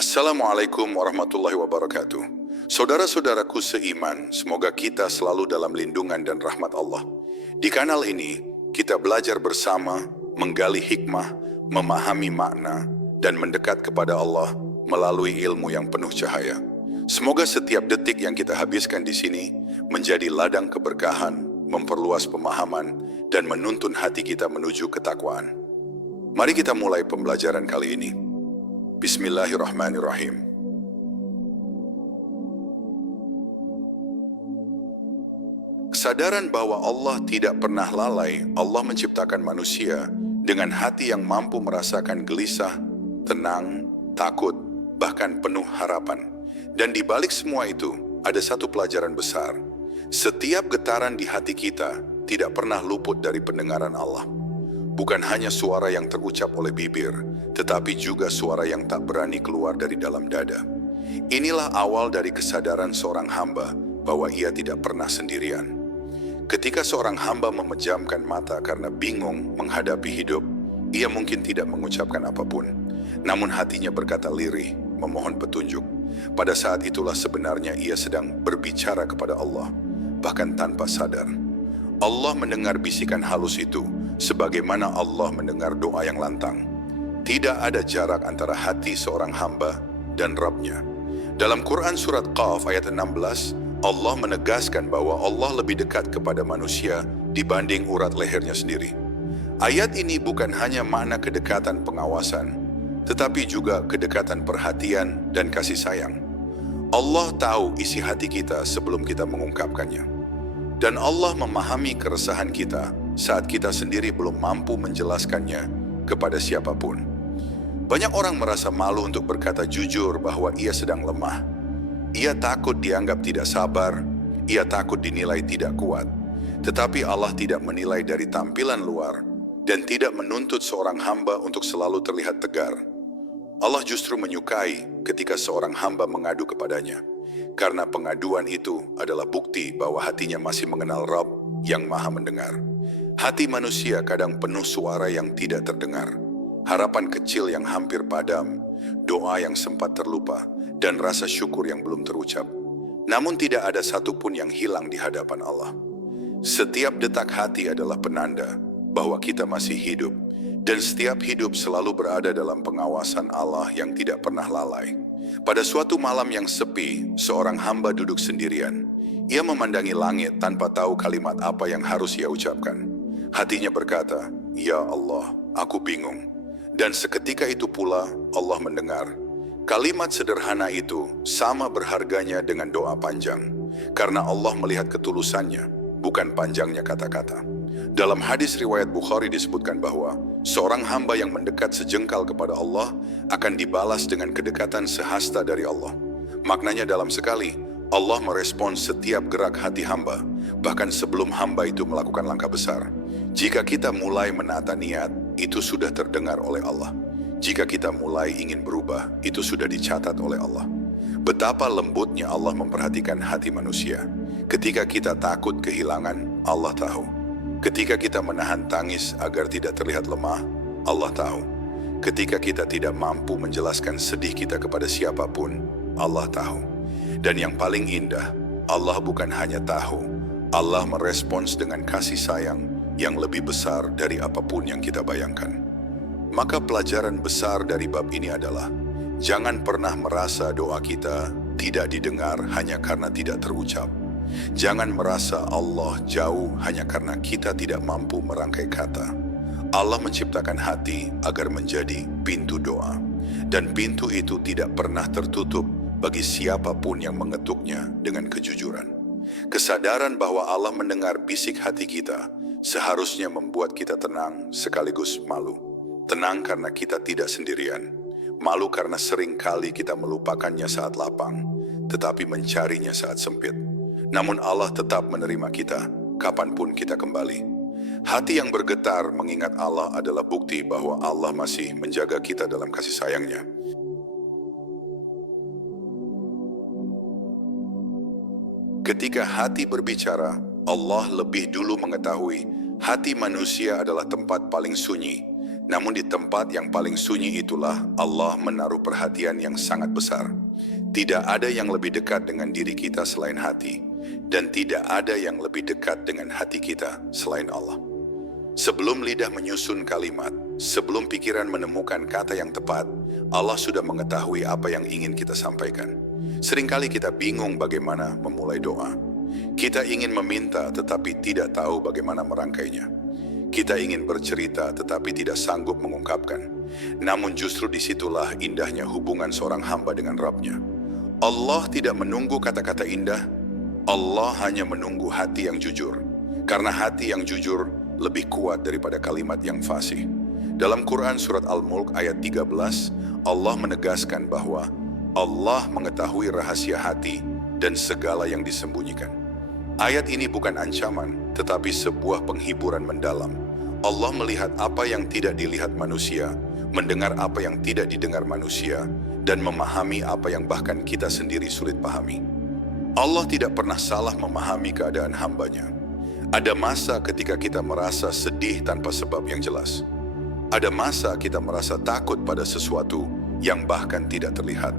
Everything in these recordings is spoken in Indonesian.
Assalamualaikum warahmatullahi wabarakatuh. Saudara-saudaraku seiman, semoga kita selalu dalam lindungan dan rahmat Allah. Di kanal ini, kita belajar bersama, menggali hikmah, memahami makna, dan mendekat kepada Allah melalui ilmu yang penuh cahaya. Semoga setiap detik yang kita habiskan di sini menjadi ladang keberkahan, memperluas pemahaman, dan menuntun hati kita menuju ketakwaan. Mari kita mulai pembelajaran kali ini. Bismillahirrahmanirrahim. Kesadaran bahwa Allah tidak pernah lalai. Allah menciptakan manusia dengan hati yang mampu merasakan gelisah, tenang, takut, bahkan penuh harapan. Dan di balik semua itu, ada satu pelajaran besar. Setiap getaran di hati kita tidak pernah luput dari pendengaran Allah. Bukan hanya suara yang terucap oleh bibir, tetapi juga suara yang tak berani keluar dari dalam dada. Inilah awal dari kesadaran seorang hamba bahwa ia tidak pernah sendirian. Ketika seorang hamba memejamkan mata karena bingung menghadapi hidup, ia mungkin tidak mengucapkan apapun. Namun hatinya berkata lirih, memohon petunjuk. Pada saat itulah sebenarnya ia sedang berbicara kepada Allah, bahkan tanpa sadar. Allah mendengar bisikan halus itu, sebagaimana Allah mendengar doa yang lantang. Tidak ada jarak antara hati seorang hamba dan Rabb-Nya. Dalam Quran Surat Qaf ayat 16, Allah menegaskan bahwa Allah lebih dekat kepada manusia dibanding urat lehernya sendiri. Ayat ini bukan hanya makna kedekatan pengawasan, tetapi juga kedekatan perhatian dan kasih sayang. Allah tahu isi hati kita sebelum kita mengungkapkannya. Dan Allah memahami keresahan kita saat kita sendiri belum mampu menjelaskannya kepada siapapun. Banyak orang merasa malu untuk berkata jujur bahwa ia sedang lemah. Ia takut dianggap tidak sabar, ia takut dinilai tidak kuat. Tetapi Allah tidak menilai dari tampilan luar dan tidak menuntut seorang hamba untuk selalu terlihat tegar. Allah justru menyukai ketika seorang hamba mengadu kepadanya, karena pengaduan itu adalah bukti bahwa hatinya masih mengenal Rabb yang Maha Mendengar. Hati manusia kadang penuh suara yang tidak terdengar, harapan kecil yang hampir padam, doa yang sempat terlupa, dan rasa syukur yang belum terucap. Namun tidak ada satupun yang hilang di hadapan Allah. Setiap detak hati adalah penanda bahwa kita masih hidup, dan setiap hidup selalu berada dalam pengawasan Allah yang tidak pernah lalai. Pada suatu malam yang sepi, seorang hamba duduk sendirian. Ia memandangi langit tanpa tahu kalimat apa yang harus ia ucapkan. Hatinya berkata, "Ya Allah, aku bingung." Dan seketika itu pula Allah mendengar. Kalimat sederhana itu sama berharganya dengan doa panjang, karena Allah melihat ketulusannya, bukan panjangnya kata-kata. Dalam hadis riwayat Bukhari disebutkan bahwa seorang hamba yang mendekat sejengkal kepada Allah akan dibalas dengan kedekatan sehasta dari Allah. Maknanya dalam sekali, Allah merespons setiap gerak hati hamba, bahkan sebelum hamba itu melakukan langkah besar. Jika kita mulai menata niat, itu sudah terdengar oleh Allah. Jika kita mulai ingin berubah, itu sudah dicatat oleh Allah. Betapa lembutnya Allah memperhatikan hati manusia. Ketika kita takut kehilangan, Allah tahu. Ketika kita menahan tangis agar tidak terlihat lemah, Allah tahu. Ketika kita tidak mampu menjelaskan sedih kita kepada siapapun, Allah tahu. Dan yang paling indah, Allah bukan hanya tahu, Allah merespons dengan kasih sayang yang lebih besar dari apapun yang kita bayangkan. Maka pelajaran besar dari bab ini adalah, jangan pernah merasa doa kita tidak didengar hanya karena tidak terucap. Jangan merasa Allah jauh hanya karena kita tidak mampu merangkai kata. Allah menciptakan hati agar menjadi pintu doa. Dan pintu itu tidak pernah tertutup bagi siapapun yang mengetuknya dengan kejujuran. Kesadaran bahwa Allah mendengar bisik hati kita seharusnya membuat kita tenang sekaligus malu. Tenang karena kita tidak sendirian. Malu karena sering kali kita melupakannya saat lapang, tetapi mencarinya saat sempit. Namun Allah tetap menerima kita, kapanpun kita kembali. Hati yang bergetar mengingat Allah adalah bukti bahwa Allah masih menjaga kita dalam kasih sayangnya. Ketika hati berbicara, Allah lebih dulu mengetahui hati manusia adalah tempat paling sunyi, Namun di tempat yang paling sunyi itulah Allah menaruh perhatian yang sangat besar. Tidak ada yang lebih dekat dengan diri kita selain hati, dan tidak ada yang lebih dekat dengan hati kita selain Allah. Sebelum lidah menyusun kalimat, sebelum pikiran menemukan kata yang tepat, Allah sudah mengetahui apa yang ingin kita sampaikan. Seringkali kita bingung bagaimana memulai doa. Kita ingin meminta tetapi tidak tahu bagaimana merangkainya. Kita ingin bercerita tetapi tidak sanggup mengungkapkan. Namun justru disitulah indahnya hubungan seorang hamba dengan Rabb-Nya. Allah tidak menunggu kata-kata indah, Allah hanya menunggu hati yang jujur. Karena hati yang jujur lebih kuat daripada kalimat yang fasih. Dalam Quran surat Al-Mulk ayat 13, Allah menegaskan bahwa Allah mengetahui rahasia hati dan segala yang disembunyikan. Ayat ini bukan ancaman, tetapi sebuah penghiburan mendalam. Allah melihat apa yang tidak dilihat manusia, mendengar apa yang tidak didengar manusia, dan memahami apa yang bahkan kita sendiri sulit pahami. Allah tidak pernah salah memahami keadaan hamba-Nya. Ada masa ketika kita merasa sedih tanpa sebab yang jelas. Ada masa kita merasa takut pada sesuatu yang bahkan tidak terlihat.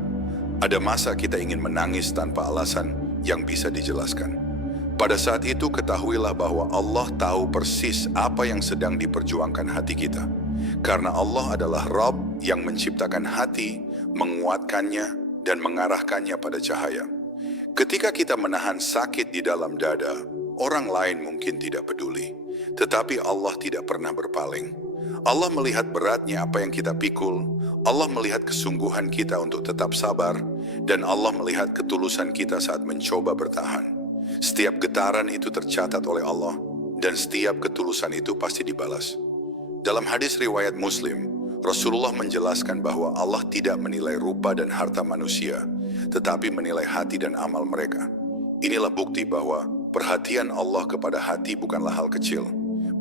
Ada masa kita ingin menangis tanpa alasan yang bisa dijelaskan. Pada saat itu ketahuilah bahwa Allah tahu persis apa yang sedang diperjuangkan hati kita. Karena Allah adalah Rabb yang menciptakan hati, menguatkannya, dan mengarahkannya pada cahaya. Ketika kita menahan sakit di dalam dada, orang lain mungkin tidak peduli. Tetapi Allah tidak pernah berpaling. Allah melihat beratnya apa yang kita pikul, Allah melihat kesungguhan kita untuk tetap sabar, dan Allah melihat ketulusan kita saat mencoba bertahan. Setiap getaran itu tercatat oleh Allah, dan setiap ketulusan itu pasti dibalas. Dalam hadis riwayat Muslim, Rasulullah menjelaskan bahwa Allah tidak menilai rupa dan harta manusia, tetapi menilai hati dan amal mereka. Inilah bukti bahwa perhatian Allah kepada hati bukanlah hal kecil.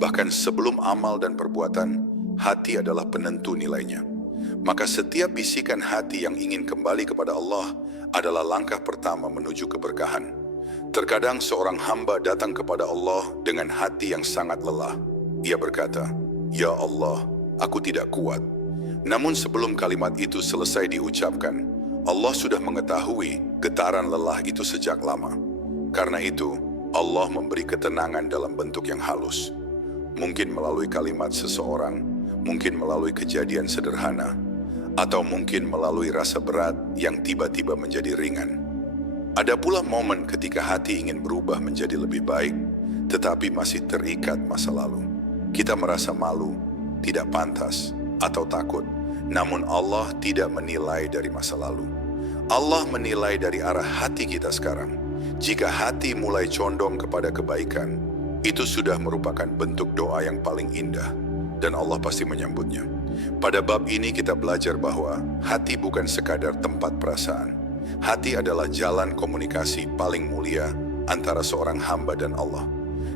Bahkan sebelum amal dan perbuatan, hati adalah penentu nilainya. Maka setiap bisikan hati yang ingin kembali kepada Allah adalah langkah pertama menuju keberkahan. Terkadang seorang hamba datang kepada Allah dengan hati yang sangat lelah. Ia berkata, "Ya Allah, aku tidak kuat." Namun sebelum kalimat itu selesai diucapkan, Allah sudah mengetahui getaran lelah itu sejak lama. Karena itu, Allah memberi ketenangan dalam bentuk yang halus. Mungkin melalui kalimat seseorang, mungkin melalui kejadian sederhana, atau mungkin melalui rasa berat yang tiba-tiba menjadi ringan. Ada pula momen ketika hati ingin berubah menjadi lebih baik, tetapi masih terikat masa lalu. Kita merasa malu, tidak pantas, atau takut. Namun Allah tidak menilai dari masa lalu. Allah menilai dari arah hati kita sekarang. Jika hati mulai condong kepada kebaikan, itu sudah merupakan bentuk doa yang paling indah, dan Allah pasti menyambutnya. Pada bab ini kita belajar bahwa hati bukan sekadar tempat perasaan. Hati adalah jalan komunikasi paling mulia antara seorang hamba dan Allah.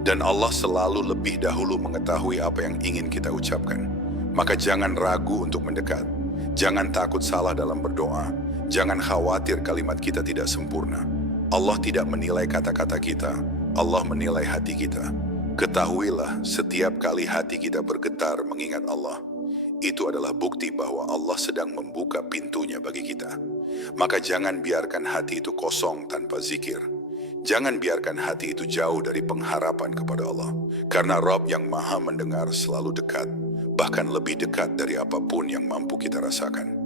Dan Allah selalu lebih dahulu mengetahui apa yang ingin kita ucapkan. Maka jangan ragu untuk mendekat. Jangan takut salah dalam berdoa. Jangan khawatir kalimat kita tidak sempurna. Allah tidak menilai kata-kata kita. Allah menilai hati kita. Ketahuilah, setiap kali hati kita bergetar mengingat Allah, itu adalah bukti bahwa Allah sedang membuka pintunya bagi kita. Maka jangan biarkan hati itu kosong tanpa zikir. Jangan biarkan hati itu jauh dari pengharapan kepada Allah. Karena Rabb yang Maha mendengar selalu dekat, bahkan lebih dekat dari apapun yang mampu kita rasakan.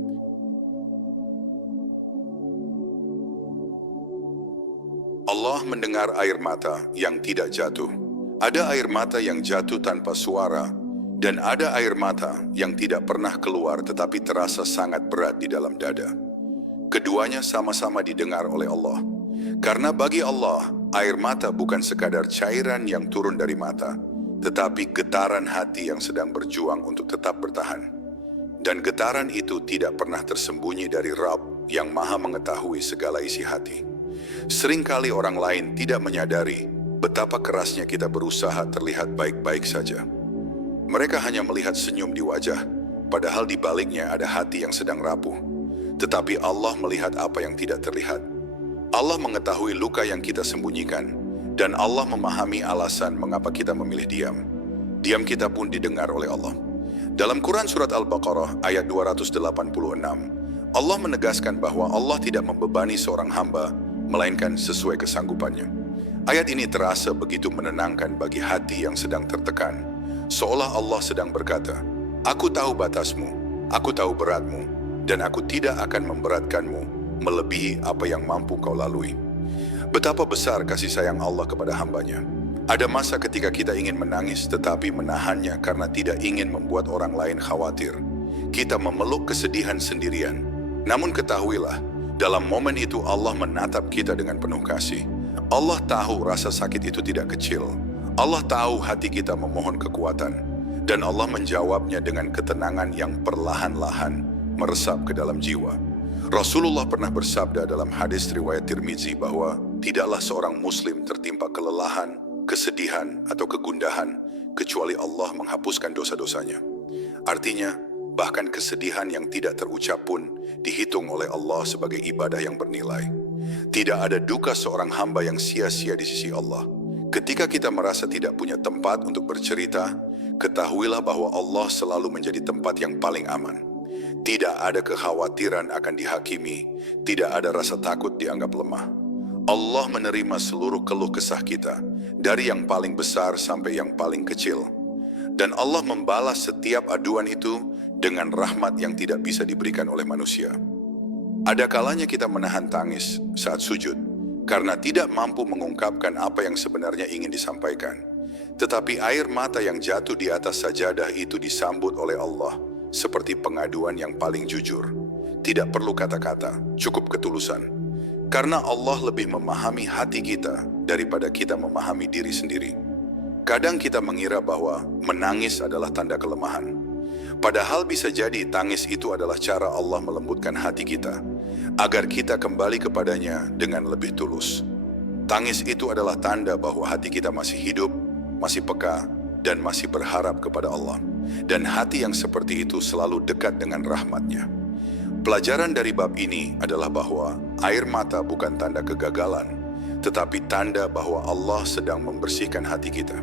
Allah mendengar air mata yang tidak jatuh. Ada air mata yang jatuh tanpa suara, dan ada air mata yang tidak pernah keluar tetapi terasa sangat berat di dalam dada. Keduanya sama-sama didengar oleh Allah. Karena bagi Allah, air mata bukan sekadar cairan yang turun dari mata, tetapi getaran hati yang sedang berjuang untuk tetap bertahan. Dan getaran itu tidak pernah tersembunyi dari Rabb yang Maha mengetahui segala isi hati. Seringkali orang lain tidak menyadari betapa kerasnya kita berusaha terlihat baik-baik saja. Mereka hanya melihat senyum di wajah, padahal di baliknya ada hati yang sedang rapuh. Tetapi Allah melihat apa yang tidak terlihat. Allah mengetahui luka yang kita sembunyikan, dan Allah memahami alasan mengapa kita memilih diam. Diam kita pun didengar oleh Allah. Dalam Quran Surat Al-Baqarah ayat 286, Allah menegaskan bahwa Allah tidak membebani seorang hamba, melainkan sesuai kesanggupannya. Ayat ini terasa begitu menenangkan bagi hati yang sedang tertekan, seolah Allah sedang berkata, "Aku tahu batasmu, aku tahu beratmu, dan aku tidak akan memberatkanmu melebihi apa yang mampu kau lalui." Betapa besar kasih sayang Allah kepada hambanya. Ada masa ketika kita ingin menangis tetapi menahannya karena tidak ingin membuat orang lain khawatir. Kita memeluk kesedihan sendirian. Namun ketahuilah, dalam momen itu Allah menatap kita dengan penuh kasih. Allah tahu rasa sakit itu tidak kecil. Allah tahu hati kita memohon kekuatan. Dan Allah menjawabnya dengan ketenangan yang perlahan-lahan meresap ke dalam jiwa. Rasulullah pernah bersabda dalam hadis riwayat Tirmizi bahwa tidaklah seorang muslim tertimpa kelelahan, kesedihan, atau kegundahan kecuali Allah menghapuskan dosa-dosanya. Artinya, bahkan kesedihan yang tidak terucap pun dihitung oleh Allah sebagai ibadah yang bernilai. Tidak ada duka seorang hamba yang sia-sia di sisi Allah. Ketika kita merasa tidak punya tempat untuk bercerita, ketahuilah bahwa Allah selalu menjadi tempat yang paling aman. Tidak ada kekhawatiran akan dihakimi, tidak ada rasa takut dianggap lemah. Allah menerima seluruh keluh kesah kita, dari yang paling besar sampai yang paling kecil. Dan Allah membalas setiap aduan itu dengan rahmat yang tidak bisa diberikan oleh manusia. Ada kalanya kita menahan tangis saat sujud, karena tidak mampu mengungkapkan apa yang sebenarnya ingin disampaikan. Tetapi air mata yang jatuh di atas sajadah itu disambut oleh Allah, seperti pengaduan yang paling jujur. Tidak perlu kata-kata, cukup ketulusan. Karena Allah lebih memahami hati kita daripada kita memahami diri sendiri. Kadang kita mengira bahwa menangis adalah tanda kelemahan. Padahal bisa jadi tangis itu adalah cara Allah melembutkan hati kita, agar kita kembali kepadanya dengan lebih tulus. Tangis itu adalah tanda bahwa hati kita masih hidup, masih peka, dan masih berharap kepada Allah. Dan hati yang seperti itu selalu dekat dengan rahmat-Nya. Pelajaran dari bab ini adalah bahwa air mata bukan tanda kegagalan, tetapi tanda bahwa Allah sedang membersihkan hati kita.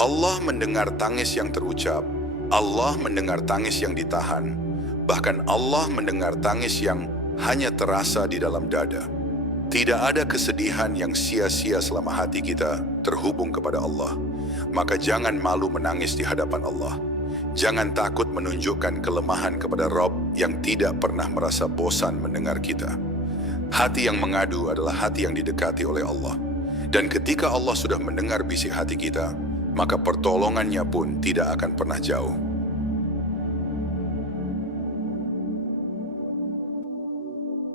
Allah mendengar tangis yang terucap, Allah mendengar tangis yang ditahan, bahkan Allah mendengar tangis yang hanya terasa di dalam dada. Tidak ada kesedihan yang sia-sia selama hati kita terhubung kepada Allah. Maka jangan malu menangis di hadapan Allah. Jangan takut menunjukkan kelemahan kepada Rabb yang tidak pernah merasa bosan mendengar kita. Hati yang mengadu adalah hati yang didekati oleh Allah. Dan ketika Allah sudah mendengar bisik hati kita, maka pertolongannya pun tidak akan pernah jauh.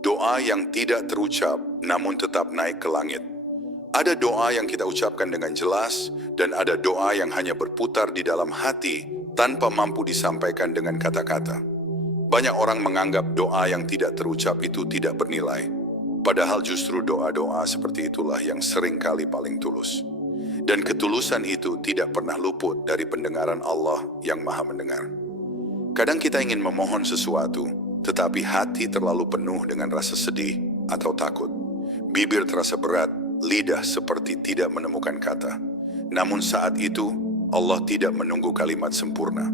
Doa yang tidak terucap namun tetap naik ke langit. Ada doa yang kita ucapkan dengan jelas dan ada doa yang hanya berputar di dalam hati tanpa mampu disampaikan dengan kata-kata. Banyak orang menganggap doa yang tidak terucap itu tidak bernilai. Padahal justru doa-doa seperti itulah yang seringkali paling tulus. Dan ketulusan itu tidak pernah luput dari pendengaran Allah yang Maha Mendengar. Kadang kita ingin memohon sesuatu, tetapi hati terlalu penuh dengan rasa sedih atau takut. Bibir terasa berat, lidah seperti tidak menemukan kata. Namun saat itu, Allah tidak menunggu kalimat sempurna.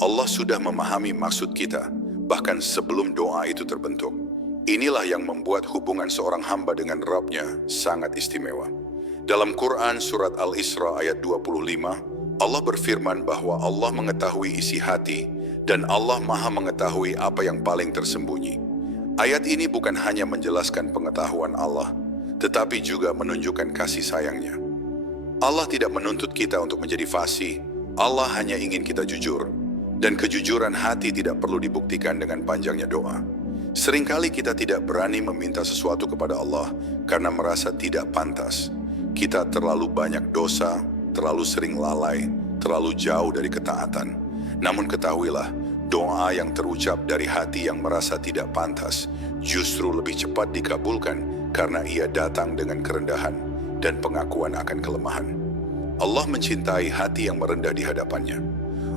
Allah sudah memahami maksud kita, bahkan sebelum doa itu terbentuk. Inilah yang membuat hubungan seorang hamba dengan Rabb-Nya sangat istimewa. Dalam Quran Surat Al-Isra ayat 25, Allah berfirman bahwa Allah mengetahui isi hati dan Allah Maha mengetahui apa yang paling tersembunyi. Ayat ini bukan hanya menjelaskan pengetahuan Allah, tetapi juga menunjukkan kasih sayang-Nya. Allah tidak menuntut kita untuk menjadi fasih, Allah hanya ingin kita jujur. Dan kejujuran hati tidak perlu dibuktikan dengan panjangnya doa. Seringkali kita tidak berani meminta sesuatu kepada Allah karena merasa tidak pantas. Kita terlalu banyak dosa, terlalu sering lalai, terlalu jauh dari ketaatan. Namun ketahuilah, doa yang terucap dari hati yang merasa tidak pantas justru lebih cepat dikabulkan karena ia datang dengan kerendahan dan pengakuan akan kelemahan. Allah mencintai hati yang merendah di hadapannya.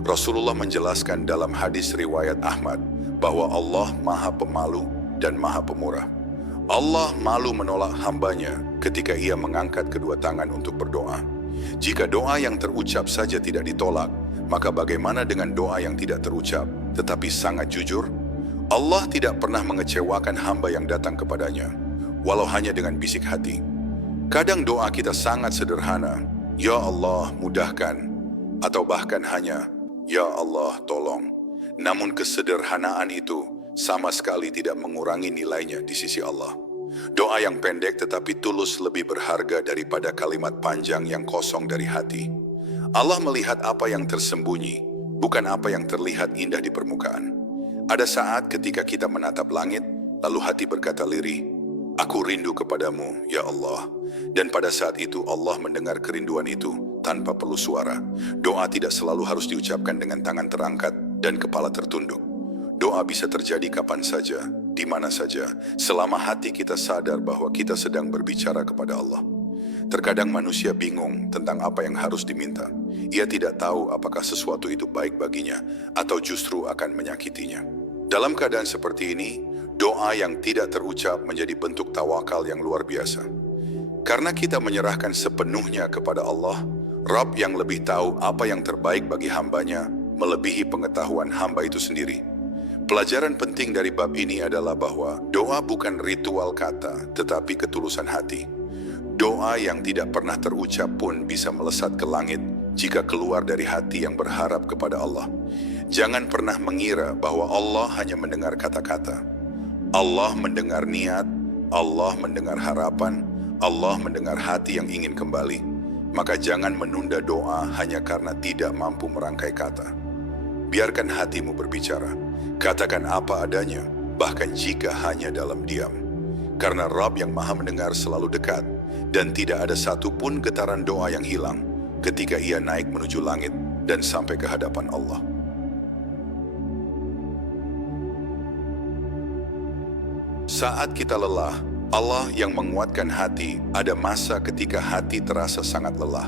Rasulullah menjelaskan dalam hadis riwayat Ahmad bahwa Allah Maha Pemalu dan Maha Pemurah. Allah malu menolak hambanya ketika ia mengangkat kedua tangan untuk berdoa. Jika doa yang terucap saja tidak ditolak, Maka bagaimana dengan doa yang tidak terucap, tetapi sangat jujur? Allah tidak pernah mengecewakan hamba yang datang kepadanya, walau hanya dengan bisik hati. Kadang doa kita sangat sederhana, "Ya Allah, mudahkan," atau bahkan hanya, "Ya Allah, tolong." Namun kesederhanaan itu sama sekali tidak mengurangi nilainya di sisi Allah. Doa yang pendek tetapi tulus lebih berharga daripada kalimat panjang yang kosong dari hati. Allah melihat apa yang tersembunyi, bukan apa yang terlihat indah di permukaan. Ada saat ketika kita menatap langit, lalu hati berkata lirih, "Aku rindu kepadamu, ya Allah." Dan pada saat itu Allah mendengar kerinduan itu tanpa perlu suara. Doa tidak selalu harus diucapkan dengan tangan terangkat dan kepala tertunduk. Doa bisa terjadi kapan saja, di mana saja, selama hati kita sadar bahwa kita sedang berbicara kepada Allah. Terkadang manusia bingung tentang apa yang harus diminta. Ia tidak tahu apakah sesuatu itu baik baginya atau justru akan menyakitinya. Dalam keadaan seperti ini, doa yang tidak terucap menjadi bentuk tawakal yang luar biasa. Karena kita menyerahkan sepenuhnya kepada Allah, Rabb yang lebih tahu apa yang terbaik bagi hambanya melebihi pengetahuan hamba itu sendiri. Pelajaran penting dari bab ini adalah bahwa doa bukan ritual kata, tetapi ketulusan hati. Doa yang tidak pernah terucap pun bisa melesat ke langit jika keluar dari hati yang berharap kepada Allah. Jangan pernah mengira bahwa Allah hanya mendengar kata-kata. Allah mendengar niat, Allah mendengar harapan, Allah mendengar hati yang ingin kembali. Maka jangan menunda doa hanya karena tidak mampu merangkai kata. Biarkan hatimu berbicara. Katakan apa adanya, bahkan jika hanya dalam diam. Karena Rabb yang Maha Mendengar selalu dekat, dan tidak ada satupun getaran doa yang hilang ketika ia naik menuju langit dan sampai ke hadapan Allah. Saat kita lelah, Allah yang menguatkan hati. Ada masa ketika hati terasa sangat lelah.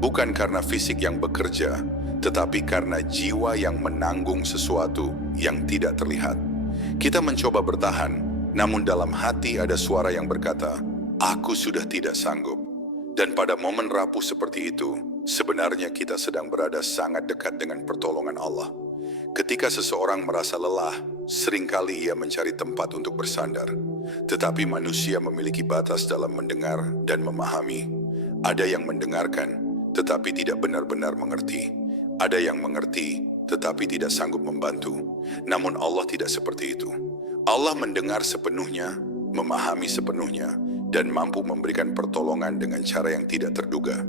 Bukan karena fisik yang bekerja, tetapi karena jiwa yang menanggung sesuatu yang tidak terlihat. Kita mencoba bertahan, namun dalam hati ada suara yang berkata, "Aku sudah tidak sanggup." Dan pada momen rapuh seperti itu, sebenarnya kita sedang berada sangat dekat dengan pertolongan Allah. Ketika seseorang merasa lelah, seringkali ia mencari tempat untuk bersandar. Tetapi manusia memiliki batas dalam mendengar dan memahami. Ada yang mendengarkan, tetapi tidak benar-benar mengerti. Ada yang mengerti, tetapi tidak sanggup membantu. Namun Allah tidak seperti itu. Allah mendengar sepenuhnya, memahami sepenuhnya, dan mampu memberikan pertolongan dengan cara yang tidak terduga.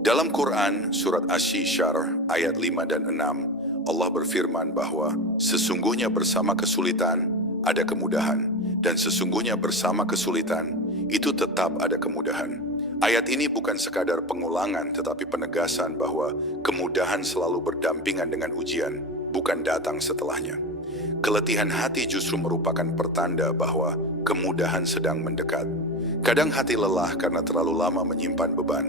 Dalam Quran, surat Asy-Syi'ar ayat 5 dan 6, Allah berfirman bahwa sesungguhnya bersama kesulitan ada kemudahan, dan sesungguhnya bersama kesulitan itu tetap ada kemudahan. Ayat ini bukan sekadar pengulangan tetapi penegasan bahwa kemudahan selalu berdampingan dengan ujian, bukan datang setelahnya. Keletihan hati justru merupakan pertanda bahwa kemudahan sedang mendekat. Kadang hati lelah karena terlalu lama menyimpan beban.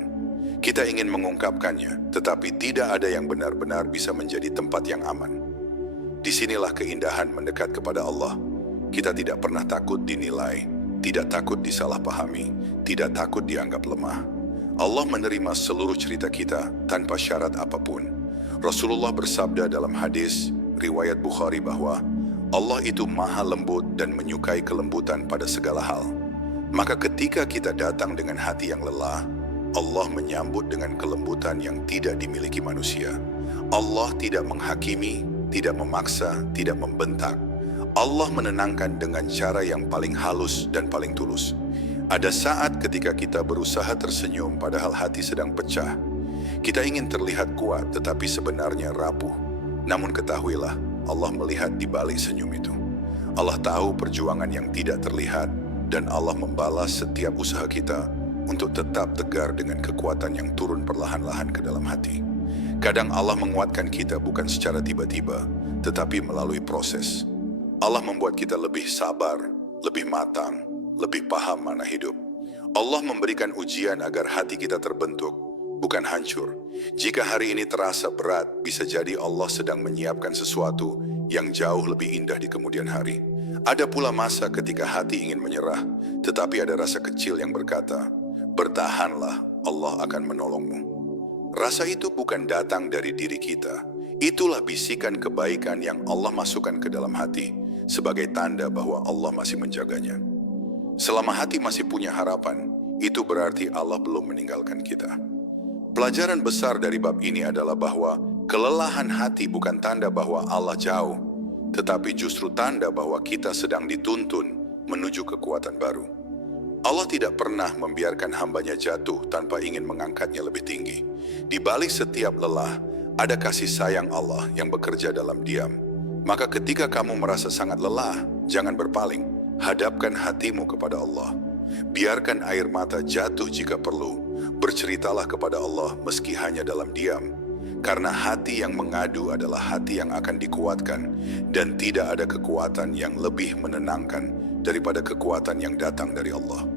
Kita ingin mengungkapkannya, tetapi tidak ada yang benar-benar bisa menjadi tempat yang aman. Disinilah keindahan mendekat kepada Allah. Kita tidak pernah takut dinilai, tidak takut disalahpahami, tidak takut dianggap lemah. Allah menerima seluruh cerita kita tanpa syarat apapun. Rasulullah bersabda dalam hadis riwayat Bukhari bahwa Allah itu maha lembut dan menyukai kelembutan pada segala hal. Maka ketika kita datang dengan hati yang lelah, Allah menyambut dengan kelembutan yang tidak dimiliki manusia. Allah tidak menghakimi, tidak memaksa, tidak membentak. Allah menenangkan dengan cara yang paling halus dan paling tulus. Ada saat ketika kita berusaha tersenyum padahal hati sedang pecah. Kita ingin terlihat kuat tetapi sebenarnya rapuh. Namun ketahuilah, Allah melihat di balik senyum itu. Allah tahu perjuangan yang tidak terlihat dan Allah membalas setiap usaha kita untuk tetap tegar dengan kekuatan yang turun perlahan-lahan ke dalam hati. Kadang Allah menguatkan kita bukan secara tiba-tiba, tetapi melalui proses. Allah membuat kita lebih sabar, lebih matang, lebih paham mana hidup. Allah memberikan ujian agar hati kita terbentuk, bukan hancur. Jika hari ini terasa berat, bisa jadi Allah sedang menyiapkan sesuatu yang jauh lebih indah di kemudian hari. Ada pula masa ketika hati ingin menyerah, tetapi ada rasa kecil yang berkata, "Bertahanlah, Allah akan menolongmu." Rasa itu bukan datang dari diri kita. Itulah bisikan kebaikan yang Allah masukkan ke dalam hati sebagai tanda bahwa Allah masih menjaganya. Selama hati masih punya harapan, itu berarti Allah belum meninggalkan kita. Pelajaran besar dari bab ini adalah bahwa kelelahan hati bukan tanda bahwa Allah jauh, tetapi justru tanda bahwa kita sedang dituntun menuju kekuatan baru. Allah tidak pernah membiarkan hambanya jatuh tanpa ingin mengangkatnya lebih tinggi. Di balik setiap lelah, ada kasih sayang Allah yang bekerja dalam diam. Maka ketika kamu merasa sangat lelah, jangan berpaling. Hadapkan hatimu kepada Allah. Biarkan air mata jatuh jika perlu. Berceritalah kepada Allah meski hanya dalam diam. Karena hati yang mengadu adalah hati yang akan dikuatkan. Dan tidak ada kekuatan yang lebih menenangkan daripada kekuatan yang datang dari Allah.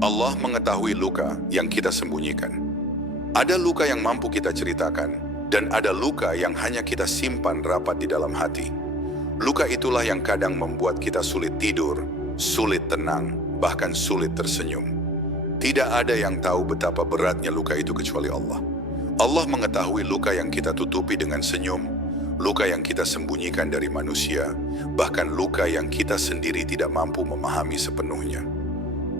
Allah mengetahui luka yang kita sembunyikan. Ada luka yang mampu kita ceritakan, dan ada luka yang hanya kita simpan rapat di dalam hati. Luka itulah yang kadang membuat kita sulit tidur, sulit tenang, bahkan sulit tersenyum. Tidak ada yang tahu betapa beratnya luka itu kecuali Allah. Allah mengetahui luka yang kita tutupi dengan senyum, luka yang kita sembunyikan dari manusia, bahkan luka yang kita sendiri tidak mampu memahami sepenuhnya.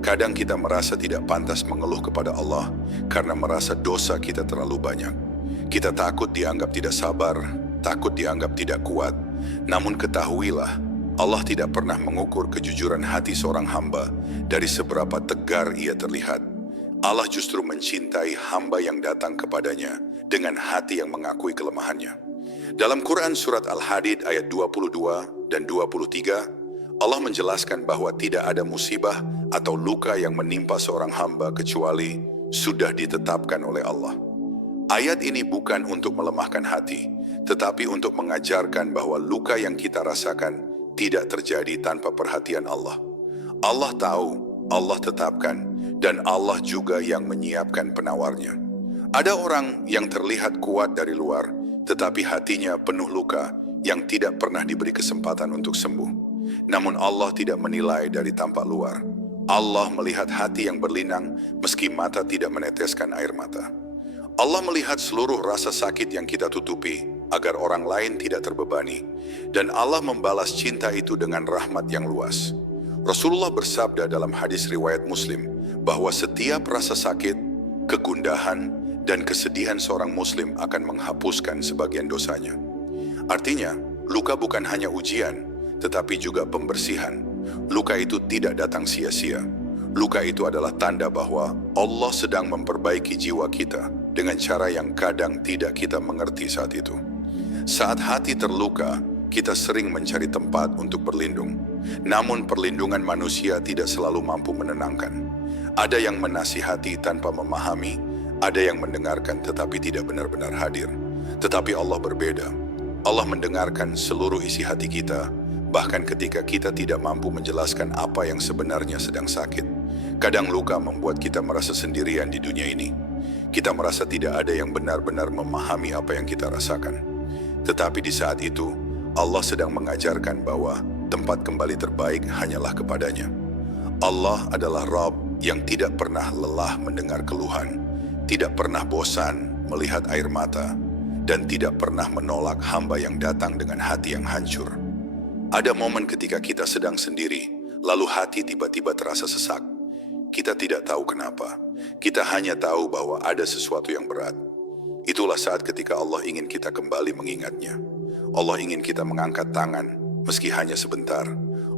Kadang kita merasa tidak pantas mengeluh kepada Allah karena merasa dosa kita terlalu banyak. Kita takut dianggap tidak sabar, takut dianggap tidak kuat. Namun ketahuilah, Allah tidak pernah mengukur kejujuran hati seorang hamba dari seberapa tegar ia terlihat. Allah justru mencintai hamba yang datang kepadanya dengan hati yang mengakui kelemahannya. Dalam Quran Surat Al-Hadid ayat 22 dan 23, Allah menjelaskan bahwa tidak ada musibah atau luka yang menimpa seorang hamba kecuali sudah ditetapkan oleh Allah. Ayat ini bukan untuk melemahkan hati, tetapi untuk mengajarkan bahwa luka yang kita rasakan tidak terjadi tanpa perhatian Allah. Allah tahu, Allah tetapkan, dan Allah juga yang menyiapkan penawarnya. Ada orang yang terlihat kuat dari luar, tetapi hatinya penuh luka yang tidak pernah diberi kesempatan untuk sembuh. Namun Allah tidak menilai dari tampak luar. Allah melihat hati yang berlinang meski mata tidak meneteskan air mata. Allah melihat seluruh rasa sakit yang kita tutupi agar orang lain tidak terbebani. Dan Allah membalas cinta itu dengan rahmat yang luas. Rasulullah bersabda dalam hadis riwayat Muslim bahwa setiap rasa sakit, kegundahan, dan kesedihan seorang Muslim akan menghapuskan sebagian dosanya. Artinya, luka bukan hanya ujian, tetapi juga pembersihan. Luka itu tidak datang sia-sia. Luka itu adalah tanda bahwa Allah sedang memperbaiki jiwa kita dengan cara yang kadang tidak kita mengerti saat itu. Saat hati terluka, kita sering mencari tempat untuk berlindung. Namun perlindungan manusia tidak selalu mampu menenangkan. Ada yang menasihati tanpa memahami, ada yang mendengarkan tetapi tidak benar-benar hadir. Tetapi Allah berbeda. Allah mendengarkan seluruh isi hati kita, bahkan ketika kita tidak mampu menjelaskan apa yang sebenarnya sedang sakit. Kadang luka membuat kita merasa sendirian di dunia ini. Kita merasa tidak ada yang benar-benar memahami apa yang kita rasakan. Tetapi di saat itu, Allah sedang mengajarkan bahwa tempat kembali terbaik hanyalah kepadanya. Allah adalah Rabb yang tidak pernah lelah mendengar keluhan, tidak pernah bosan melihat air mata, dan tidak pernah menolak hamba yang datang dengan hati yang hancur. Ada momen ketika kita sedang sendiri, lalu hati tiba-tiba terasa sesak. Kita tidak tahu kenapa. Kita hanya tahu bahwa ada sesuatu yang berat. Itulah saat ketika Allah ingin kita kembali mengingatnya. Allah ingin kita mengangkat tangan, meski hanya sebentar.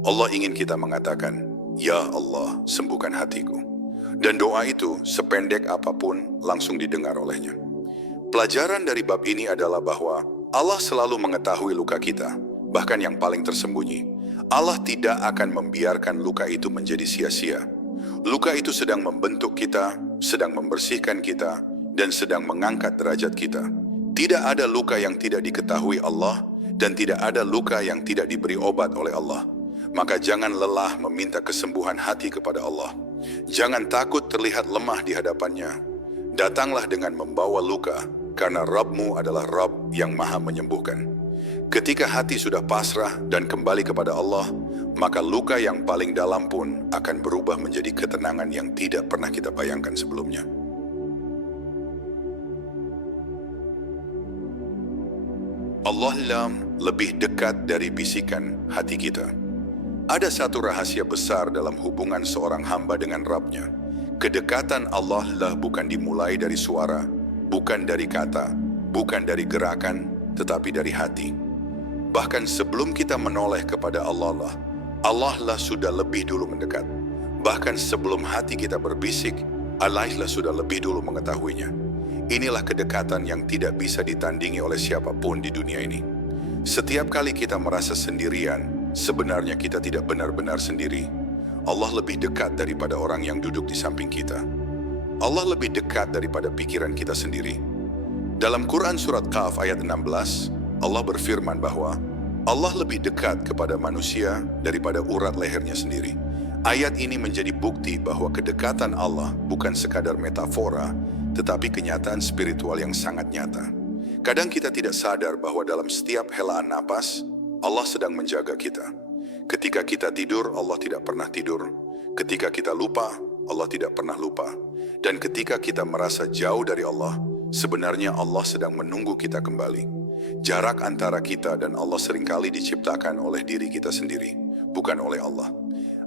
Allah ingin kita mengatakan, "Ya Allah, sembuhkan hatiku." Dan doa itu, sependek apapun, langsung didengar olehnya. Pelajaran dari bab ini adalah bahwa Allah selalu mengetahui luka kita, bahkan yang paling tersembunyi. Allah tidak akan membiarkan luka itu menjadi sia-sia. Luka itu sedang membentuk kita, sedang membersihkan kita, dan sedang mengangkat derajat kita. Tidak ada luka yang tidak diketahui Allah, dan tidak ada luka yang tidak diberi obat oleh Allah. Maka jangan lelah meminta kesembuhan hati kepada Allah. Jangan takut terlihat lemah di hadapannya. Datanglah dengan membawa luka, karena Rabb-Mu adalah Rabb yang maha menyembuhkan. Ketika hati sudah pasrah dan kembali kepada Allah, maka luka yang paling dalam pun akan berubah menjadi ketenangan yang tidak pernah kita bayangkan sebelumnya. Allah lebih dekat dari bisikan hati kita. Ada satu rahasia besar dalam hubungan seorang hamba dengan Rabb-Nya. Kedekatan Allah bukan dimulai dari suara, bukan dari kata, bukan dari gerakan, tetapi dari hati. Bahkan sebelum kita menoleh kepada Allah sudah lebih dulu mendekat. Bahkan sebelum hati kita berbisik, Allah sudah lebih dulu mengetahuinya. Inilah kedekatan yang tidak bisa ditandingi oleh siapapun di dunia ini. Setiap kali kita merasa sendirian, sebenarnya kita tidak benar-benar sendiri. Allah lebih dekat daripada orang yang duduk di samping kita. Allah lebih dekat daripada pikiran kita sendiri. Dalam Quran Surat Qaf ayat 16, Allah berfirman bahwa Allah lebih dekat kepada manusia daripada urat lehernya sendiri. Ayat ini menjadi bukti bahwa kedekatan Allah bukan sekadar metafora, tetapi kenyataan spiritual yang sangat nyata. Kadang kita tidak sadar bahwa dalam setiap helaan napas, Allah sedang menjaga kita. Ketika kita tidur, Allah tidak pernah tidur. Ketika kita lupa, Allah tidak pernah lupa. Dan ketika kita merasa jauh dari Allah, sebenarnya Allah sedang menunggu kita kembali. Jarak antara kita dan Allah seringkali diciptakan oleh diri kita sendiri, bukan oleh Allah.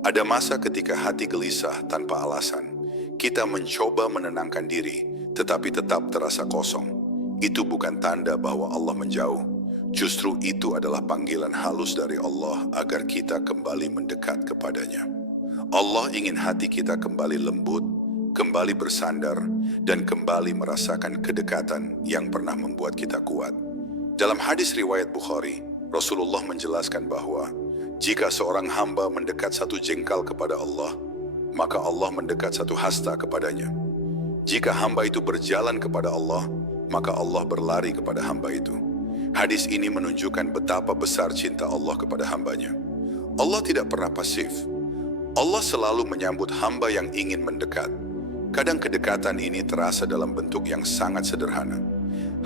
Ada masa ketika hati gelisah tanpa alasan. Kita mencoba menenangkan diri, tetapi tetap terasa kosong. Itu bukan tanda bahwa Allah menjauh. Justru itu adalah panggilan halus dari Allah agar kita kembali mendekat kepadanya. Allah ingin hati kita kembali lembut, kembali bersandar, dan kembali merasakan kedekatan yang pernah membuat kita kuat. Dalam hadis riwayat Bukhari, Rasulullah menjelaskan bahwa jika seorang hamba mendekat satu jengkal kepada Allah, maka Allah mendekat satu hasta kepadanya. Jika hamba itu berjalan kepada Allah, maka Allah berlari kepada hamba itu. Hadis ini menunjukkan betapa besar cinta Allah kepada hambanya. Allah tidak pernah pasif. Allah selalu menyambut hamba yang ingin mendekat. Kadang kedekatan ini terasa dalam bentuk yang sangat sederhana.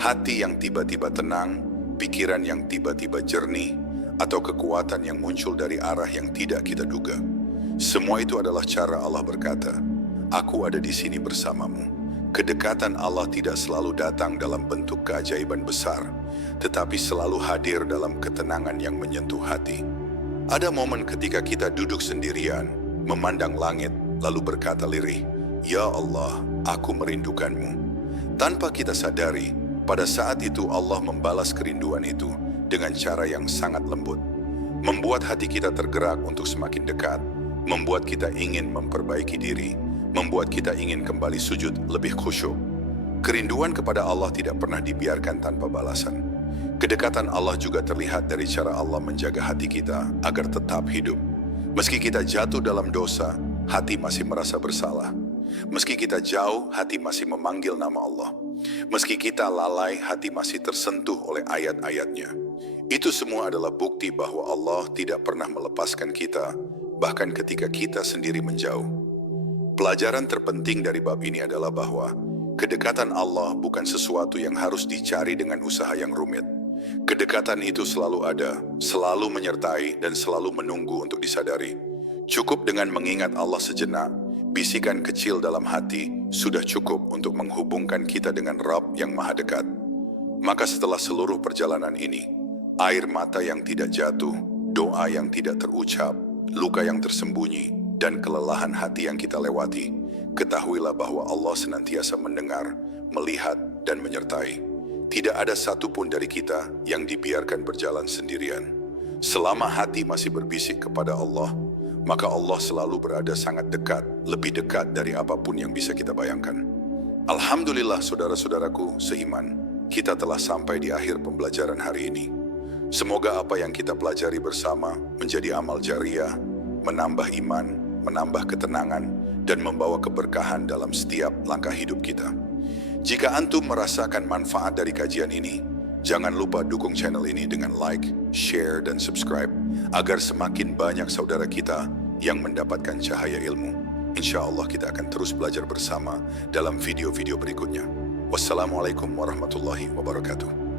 Hati yang tiba-tiba tenang, pikiran yang tiba-tiba jernih, atau kekuatan yang muncul dari arah yang tidak kita duga. Semua itu adalah cara Allah berkata, "Aku ada di sini bersamamu." Kedekatan Allah tidak selalu datang dalam bentuk keajaiban besar, tetapi selalu hadir dalam ketenangan yang menyentuh hati. Ada momen ketika kita duduk sendirian, memandang langit, lalu berkata lirih, "Ya Allah, aku merindukanmu." Tanpa kita sadari, pada saat itu Allah membalas kerinduan itu dengan cara yang sangat lembut. Membuat hati kita tergerak untuk semakin dekat, membuat kita ingin memperbaiki diri, membuat kita ingin kembali sujud lebih khusyuk. Kerinduan kepada Allah tidak pernah dibiarkan tanpa balasan. Kedekatan Allah juga terlihat dari cara Allah menjaga hati kita agar tetap hidup. Meski kita jatuh dalam dosa, hati masih merasa bersalah. Meski kita jauh, hati masih memanggil nama Allah. Meski kita lalai, hati masih tersentuh oleh ayat-ayatnya. Itu semua adalah bukti bahwa Allah tidak pernah melepaskan kita, bahkan ketika kita sendiri menjauh. Pelajaran terpenting dari bab ini adalah bahwa kedekatan Allah bukan sesuatu yang harus dicari dengan usaha yang rumit. Kedekatan itu selalu ada, selalu menyertai, dan selalu menunggu untuk disadari. Cukup dengan mengingat Allah sejenak, bisikan kecil dalam hati sudah cukup untuk menghubungkan kita dengan Rabb yang Maha Dekat. Maka setelah seluruh perjalanan ini, air mata yang tidak jatuh, doa yang tidak terucap, luka yang tersembunyi, dan kelelahan hati yang kita lewati, ketahuilah bahwa Allah senantiasa mendengar, melihat, dan menyertai. Tidak ada satupun dari kita yang dibiarkan berjalan sendirian. Selama hati masih berbisik kepada Allah, maka Allah selalu berada sangat dekat, lebih dekat dari apapun yang bisa kita bayangkan. Alhamdulillah saudara-saudaraku seiman, kita telah sampai di akhir pembelajaran hari ini. Semoga apa yang kita pelajari bersama menjadi amal jariah, menambah iman, menambah ketenangan, dan membawa keberkahan dalam setiap langkah hidup kita. Jika antum merasakan manfaat dari kajian ini, jangan lupa dukung channel ini dengan like, share, dan subscribe, agar semakin banyak saudara kita yang mendapatkan cahaya ilmu. Insya Allah kita akan terus belajar bersama dalam video-video berikutnya. Wassalamualaikum warahmatullahi wabarakatuh.